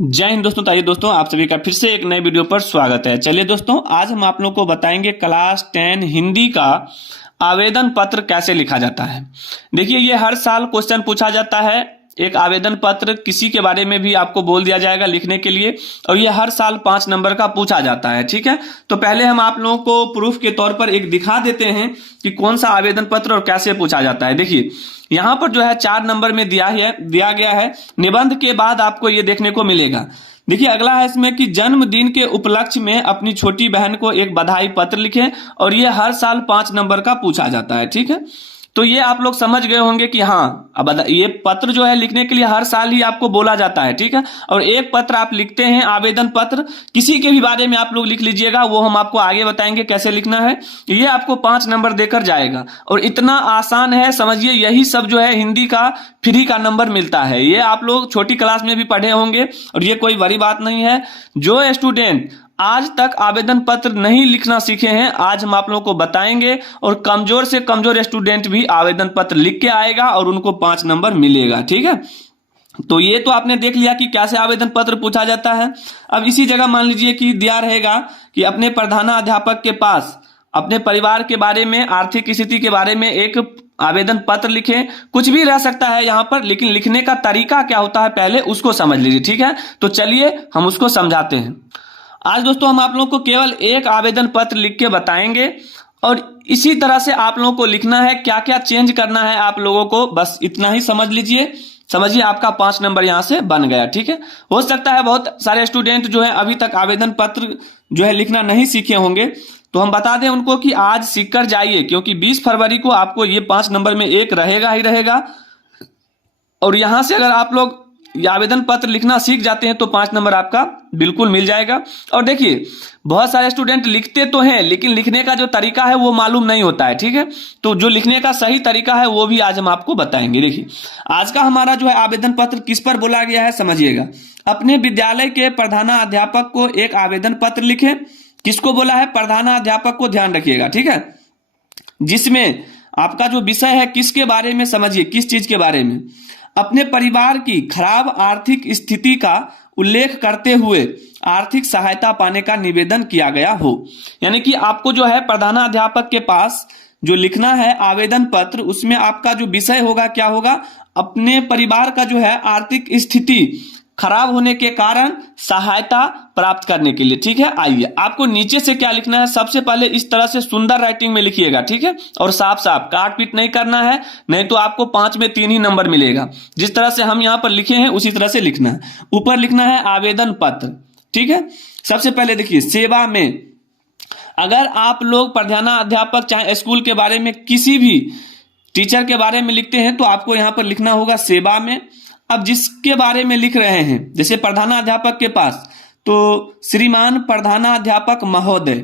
जय हिंद दोस्तों। ताइए दोस्तों, आप सभी का फिर से एक नए वीडियो पर स्वागत है। चलिए दोस्तों, आज हम आप लोगों को बताएंगे क्लास 10 हिंदी का आवेदन पत्र कैसे लिखा जाता है। देखिए, ये हर साल क्वेश्चन पूछा जाता है। एक आवेदन पत्र किसी के बारे में भी आपको बोल दिया जाएगा लिखने के लिए, और ये हर साल 5 नंबर का पूछा जाता है। ठीक है, तो पहले हम आप लोगों को प्रूफ के तौर पर एक दिखा देते हैं कि कौन सा आवेदन पत्र और कैसे पूछा जाता है। देखिए, यहां पर जो है 4 नंबर में दिया गया है। निबंध के बाद आपको ये देखने को मिलेगा। देखिए, अगला है इसमें कि जन्मदिन के उपलक्ष्य में अपनी छोटी बहन को एक बधाई पत्र लिखें, और ये हर साल 5 नंबर का पूछा जाता है। ठीक है, तो ये आप लोग समझ गए होंगे कि हाँ, अब ये पत्र जो है लिखने के लिए हर साल ही आपको बोला जाता है। ठीक है, और एक पत्र आप लिखते हैं, आवेदन पत्र किसी के भी बारे में आप लोग लिख लीजिएगा, वो हम आपको आगे बताएंगे कैसे लिखना है। ये आपको 5 नंबर देकर जाएगा, और इतना आसान है, समझिए। यही सब जो है हिंदी का फ्री का नंबर मिलता है। ये आप लोग छोटी क्लास में भी पढ़े होंगे, और ये कोई बड़ी बात नहीं है। जो स्टूडेंट आज तक आवेदन पत्र नहीं लिखना सीखे हैं, आज हम आप लोगों को बताएंगे, और कमजोर से कमजोर स्टूडेंट भी आवेदन पत्र लिख के आएगा और उनको 5 नंबर मिलेगा। ठीक है, तो ये तो आपने देख लिया कि कैसे आवेदन पत्र पूछा जाता है। अब इसी जगह मान लीजिए कि दिया रहेगा कि अपने प्रधानाध्यापक के पास अपने परिवार के बारे में, आर्थिक स्थिति के बारे में एक आवेदन पत्र लिखें। कुछ भी रह सकता है यहां पर, लेकिन लिखने का तरीका क्या होता है पहले उसको समझ लीजिए। ठीक है, तो चलिए हम उसको समझाते हैं। आज दोस्तों हम आप लोगों को केवल एक आवेदन पत्र लिख के बताएंगे, और इसी तरह से आप लोगों को लिखना है। क्या क्या चेंज करना है आप लोगों को, बस इतना ही समझ लीजिए। समझिए, आपका 5 नंबर यहां से बन गया। ठीक है, हो सकता है बहुत सारे स्टूडेंट जो है अभी तक आवेदन पत्र जो है लिखना नहीं सीखे होंगे, तो हम बता दें उनको कि आज सीख कर जाइए, क्योंकि 20 फरवरी को आपको ये 5 नंबर में एक रहेगा ही रहेगा। और यहां से अगर आप लोग ये आवेदन पत्र लिखना सीख जाते हैं तो 5 नंबर आपका बिल्कुल मिल जाएगा। और देखिए, बहुत सारे स्टूडेंट लिखते तो हैं, लेकिन लिखने का जो तरीका है वो मालूम नहीं होता है। ठीक है, तो जो लिखने का सही तरीका है वो भी आज हम आपको बताएंगे। देखिए, आज का हमारा जो है आवेदन पत्र किस पर बोला गया है, समझिएगा। अपने विद्यालय के प्रधानाध्यापक को एक आवेदन पत्र लिखें। किसको बोला है? प्रधानाध्यापक को, ध्यान रखिएगा। ठीक है, जिसमें आपका जो विषय है किसके बारे में, समझिए किस चीज के बारे में। अपने परिवार की खराब आर्थिक स्थिति का उल्लेख करते हुए आर्थिक सहायता पाने का निवेदन किया गया हो। यानी कि आपको जो है प्रधानाध्यापक के पास जो लिखना है आवेदन पत्र, उसमें आपका जो विषय होगा क्या होगा? अपने परिवार का जो है आर्थिक स्थिति खराब होने के कारण सहायता प्राप्त करने के लिए। ठीक है, आइए आपको नीचे से क्या लिखना है। सबसे पहले इस तरह से सुंदर राइटिंग में लिखिएगा। ठीक है, और साफ साफ, काट पीट नहीं करना है, नहीं तो आपको 5 में 3 ही नंबर मिलेगा। जिस तरह से हम यहां पर लिखे हैं उसी तरह से लिखना है। ऊपर लिखना है आवेदन पत्र। ठीक है, सबसे पहले देखिए, सेवा में। अगर आप लोग प्रधानाध्यापक चाहे स्कूल के बारे में, किसी भी टीचर के बारे में लिखते हैं तो आपको यहां पर लिखना होगा सेवा में। अब जिसके बारे में लिख रहे हैं, जैसे प्रधानाध्यापक के पास, तो श्रीमान प्रधानाध्यापक महोदय,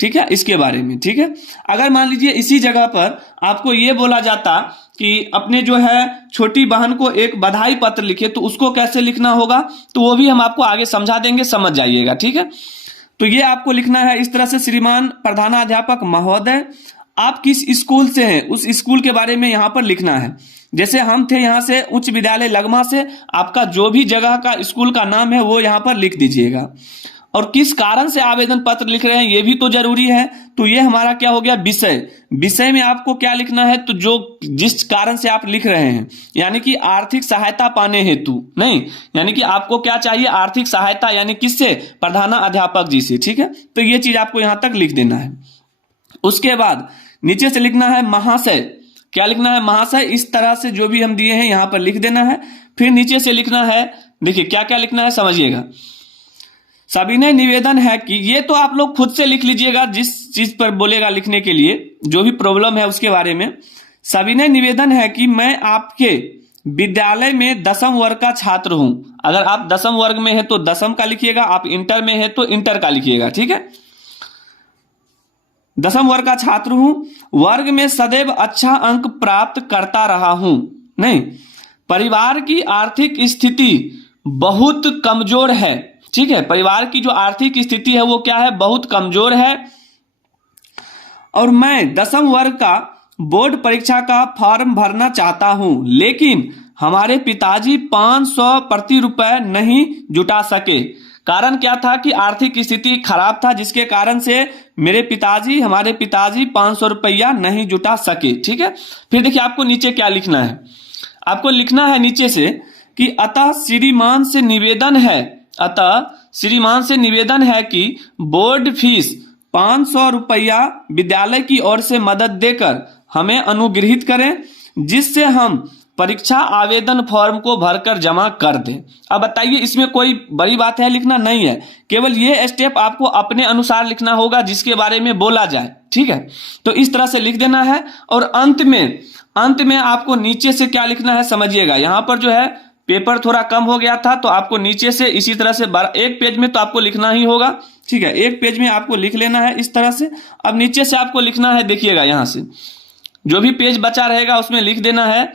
ठीक है, इसके बारे में। ठीक है, अगर मान लीजिए इसी जगह पर आपको ये बोला जाता कि अपने जो है छोटी बहन को एक बधाई पत्र लिखे, तो उसको कैसे लिखना होगा, तो वो भी हम आपको आगे समझा देंगे, समझ जाइएगा। ठीक है, तो ये आपको लिखना है इस तरह से, श्रीमान प्रधानाध्यापक महोदय। आप किस स्कूल से हैं उस स्कूल के बारे में यहां पर लिखना है। जैसे हम थे यहां से उच्च विद्यालय लगमा से, आपका जो भी जगह का स्कूल का नाम है वो यहां पर लिख दीजिएगा। और किस कारण से आवेदन पत्र लिख रहे हैं ये भी तो जरूरी है। तो ये हमारा क्या हो गया, विषय। विषय में आपको क्या लिखना है, तो जो जिस कारण से आप लिख रहे हैं, यानी कि आर्थिक सहायता पाने हेतु नहीं, यानी कि आपको क्या चाहिए, आर्थिक सहायता, यानी किससे? प्रधानाध्यापक जी से। ठीक है, तो ये चीज आपको यहां तक लिख देना है। उसके बाद नीचे से लिखना है महाशय। क्या लिखना है? महाशय। इस तरह से जो भी हम दिए हैं यहां पर लिख देना है। फिर नीचे से लिखना है, देखिए क्या क्या लिखना है, समझिएगा। सविनय निवेदन है कि, ये तो आप लोग खुद से लिख लीजिएगा जिस चीज पर बोलेगा लिखने के लिए, जो भी प्रॉब्लम है उसके बारे में। सविनय निवेदन है कि मैं आपके विद्यालय में 10वीं वर्ग का छात्र हूं। अगर आप 10वीं वर्ग में है तो 10वीं का लिखिएगा, आप इंटर में है तो इंटर का लिखिएगा। ठीक है, 10वीं वर्ग का छात्र हूं, वर्ग में सदैव अच्छा अंक प्राप्त करता रहा हूं। नहीं, परिवार की आर्थिक स्थिति बहुत कमजोर है। ठीक है, परिवार की जो आर्थिक स्थिति है वो क्या है, बहुत कमजोर है। और मैं 10वीं वर्ग का बोर्ड परीक्षा का फॉर्म भरना चाहता हूं, लेकिन हमारे पिताजी 500 प्रति रुपए नहीं जुटा सके। कारण क्या था कि आर्थिक स्थिति खराब था, जिसके कारण से हमारे पिताजी 500 रुपया नहीं जुटा सके। ठीक है, फिर देखिए आपको नीचे क्या लिखना है। आपको लिखना है नीचे से कि अतः श्रीमान से निवेदन है कि बोर्ड फीस 500 रुपया विद्यालय की ओर से मदद देकर हमें अनुग्रहित करें, जिससे हम परीक्षा आवेदन फॉर्म को भरकर जमा कर दें। अब बताइए, इसमें कोई बड़ी बात है लिखना? नहीं है, केवल ये स्टेप आपको अपने अनुसार लिखना होगा जिसके बारे में बोला जाए। ठीक है, तो इस तरह से लिख देना है। और अंत में आपको नीचे से क्या लिखना है समझिएगा। यहां पर जो है पेपर थोड़ा कम हो गया था, तो आपको नीचे से इसी तरह से एक पेज में तो आपको लिखना ही होगा। ठीक है, एक पेज में आपको लिख लेना है इस तरह से। अब नीचे से आपको लिखना है, देखिएगा यहां से जो भी पेज बचा रहेगा उसमें लिख देना है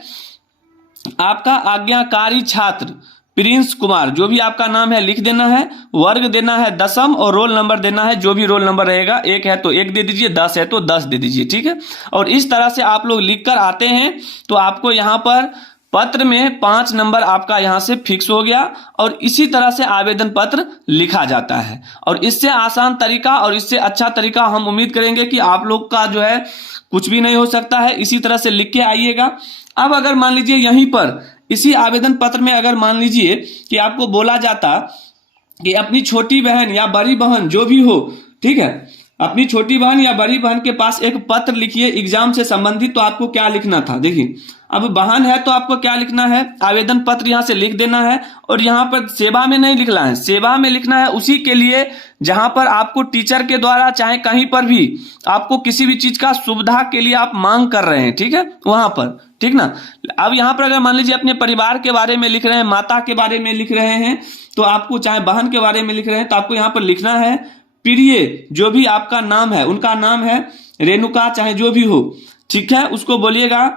आपका आज्ञाकारी छात्र प्रिंस कुमार, जो भी आपका नाम है लिख देना है। वर्ग देना है 10वीं और रोल नंबर देना है, जो भी रोल नंबर रहेगा, 1 है तो 1 दे दीजिए, 10 है तो 10 दे दीजिए। ठीक है, और इस तरह से आप लोग लिख कर आते हैं तो आपको यहाँ पर पत्र में 5 नंबर आपका यहाँ से फिक्स हो गया। और इसी तरह से आवेदन पत्र लिखा जाता है। और इससे आसान तरीका और इससे अच्छा तरीका हम उम्मीद करेंगे कि आप लोग का जो है कुछ भी नहीं हो सकता है। इसी तरह से लिख के आइएगा। अब अगर मान लीजिए यहीं पर इसी आवेदन पत्र में अगर मान लीजिए कि आपको बोला जाता कि अपनी छोटी बहन या बड़ी बहन जो भी हो, ठीक है, अपनी छोटी बहन या बड़ी बहन के पास एक पत्र लिखिए एग्जाम से संबंधित, तो आपको क्या लिखना था? देखिए, अब बहन है तो आपको क्या लिखना है? आवेदन पत्र यहां से लिख देना है। और यहां पर सेवा में नहीं लिखना है, सेवा में लिखना है उसी के लिए जहां पर आपको टीचर के द्वारा चाहे कहीं पर भी आपको किसी भी चीज का सुविधा के लिए आप मांग कर रहे हैं। ठीक है, वहां पर, ठीक ना। अब यहां पर अगर मान लीजिए अपने परिवार के बारे में लिख रहे हैं, माता के बारे में लिख रहे हैं, तो आपको चाहे बहन के बारे में लिख रहे हैं तो आपको यहां पर लिखना है प्रिय, जो भी आपका नाम है, उनका नाम है रेणुका, चाहे जो भी हो। ठीक है, उसको बोलिएगा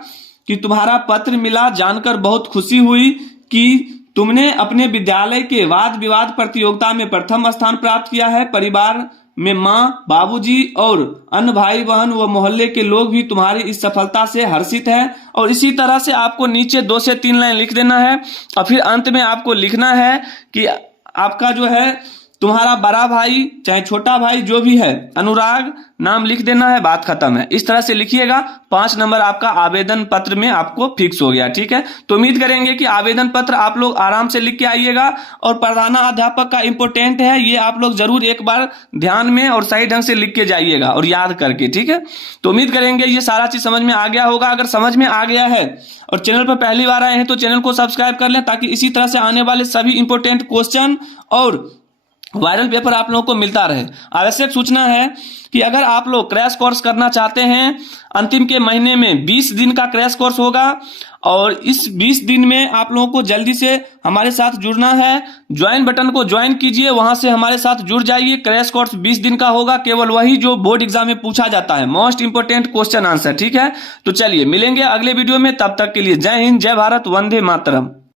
कि तुम्हारा पत्र मिला, जानकर बहुत खुशी हुई कि तुमने अपने विद्यालय के वाद विवाद प्रतियोगिता में प्रथम स्थान प्राप्त किया है। परिवार में माँ, बाबूजी और अन्य भाई बहन व मोहल्ले के लोग भी तुम्हारी इस सफलता से हर्षित हैं। और इसी तरह से आपको नीचे 2 से 3 लाइन लिख देना है। और फिर अंत में आपको लिखना है कि आपका जो है तुम्हारा बड़ा भाई चाहे छोटा भाई जो भी है, अनुराग नाम लिख देना है, बात खत्म है। इस तरह से लिखिएगा, 5 नंबर आपका आवेदन पत्र में आपको फिक्स हो गया। ठीक है, तो उम्मीद करेंगे कि आवेदन पत्र आप लोग आराम से लिख के आइएगा। और प्रधानाध्यापक का इंपॉर्टेंट है, ये आप लोग जरूर एक बार ध्यान में और सही ढंग से लिख के जाइएगा और याद करके। ठीक है, तो उम्मीद करेंगे ये सारा चीज समझ में आ गया होगा। अगर समझ में आ गया है और चैनल पर पहली बार आए हैं तो चैनल को सब्सक्राइब कर लें, ताकि इसी तरह से आने वाले सभी इंपॉर्टेंट क्वेश्चन और वायरल पेपर आप लोगों को मिलता रहे। आवश्यक सूचना है कि अगर आप लोग क्रैश कोर्स करना चाहते हैं, अंतिम के महीने में 20 दिन का क्रैश कोर्स होगा। और इस 20 दिन में आप लोगों को जल्दी से हमारे साथ जुड़ना है। ज्वाइन बटन को ज्वाइन कीजिए, वहां से हमारे साथ जुड़ जाइए। क्रैश कोर्स 20 दिन का होगा, केवल वही जो बोर्ड एग्जाम में पूछा जाता है, मोस्ट इंपोर्टेंट क्वेश्चन आंसर। ठीक है, तो चलिए मिलेंगे अगले वीडियो में, तब तक के लिए जय हिंद, जय भारत, वंदे मातरम।